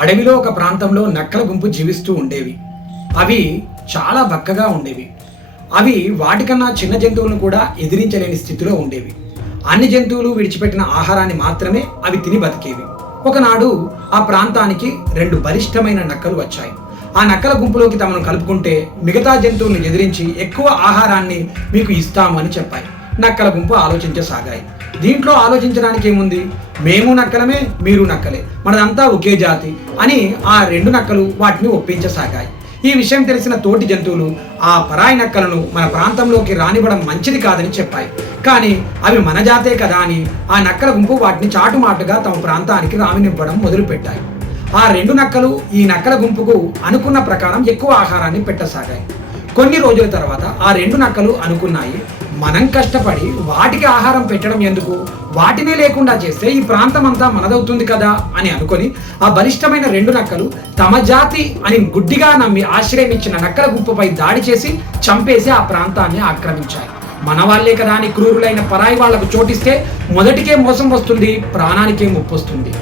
అడవిలో ఒక ప్రాంతంలో నక్కల గుంపు జీవిస్తూ ఉండేవి. అవి చాలా బక్కగా ఉండేవి. అవి వాటికన్నా చిన్న జంతువులను కూడా ఎదిరించలేని స్థితిలో ఉండేవి. అన్ని జంతువులు విడిచిపెట్టిన ఆహారాన్ని మాత్రమే అవి తిని బతికేవి. ఒకనాడు ఆ ప్రాంతానికి 2 బలిష్టమైన నక్కలు వచ్చాయి. ఆ నక్కల గుంపులోకి తమను కలుపుకుంటే మిగతా జంతువులను ఎదిరించి ఎక్కువ ఆహారాన్ని మీకు ఇస్తాము అని చెప్పాయి. నక్కల గుంపు ఆలోచించసాగాయి. దీంట్లో ఆలోచించడానికి ఏముంది, మేము నక్కలమే, మీరు నక్కలే, మనదంతా ఒకే జాతి అని ఆ 2 నక్కలు వాటిని ఒప్పించసాగాయి. ఈ విషయం తెలిసిన తోటి జంతువులు ఆ పరాయి నక్కలను మన ప్రాంతంలోకి రానివ్వడం మంచిది కాదని చెప్పాయి. కానీ అవి మన జాతే కదా అని ఆ నక్కల గుంపు వాటిని చాటుమాటుగా తమ ప్రాంతానికి రానివ్వడం మొదలుపెట్టాయి. ఆ 2 నక్కలు ఈ నక్కల గుంపుకు అనుకున్న ప్రకారం ఎక్కువ ఆహారాన్ని పెట్టసాగాయి. కొన్ని రోజుల తర్వాత ఆ 2 నక్కలు అనుకున్నాయి, మనం కష్టపడి వాటికి ఆహారం పెట్టడం ఎందుకు, వాటినే లేకుండా చేస్తే ఈ ప్రాంతం అంతా మనదవుతుంది కదా అని అనుకొని ఆ బలిష్టమైన 2 నక్కలు తమ జాతి అని గుడ్డిగా నమ్మి ఆశ్రయం ఇచ్చిన నక్కల గుంపుపై దాడి చేసి చంపేసి ఆ ప్రాంతాన్ని ఆక్రమించాయి. మన వాళ్ళే కదా అని క్రూరులైన పరాయి వాళ్లకు చోటిస్తే మొదటికే మోసం వస్తుంది, ప్రాణానికే ముప్పు వస్తుంది.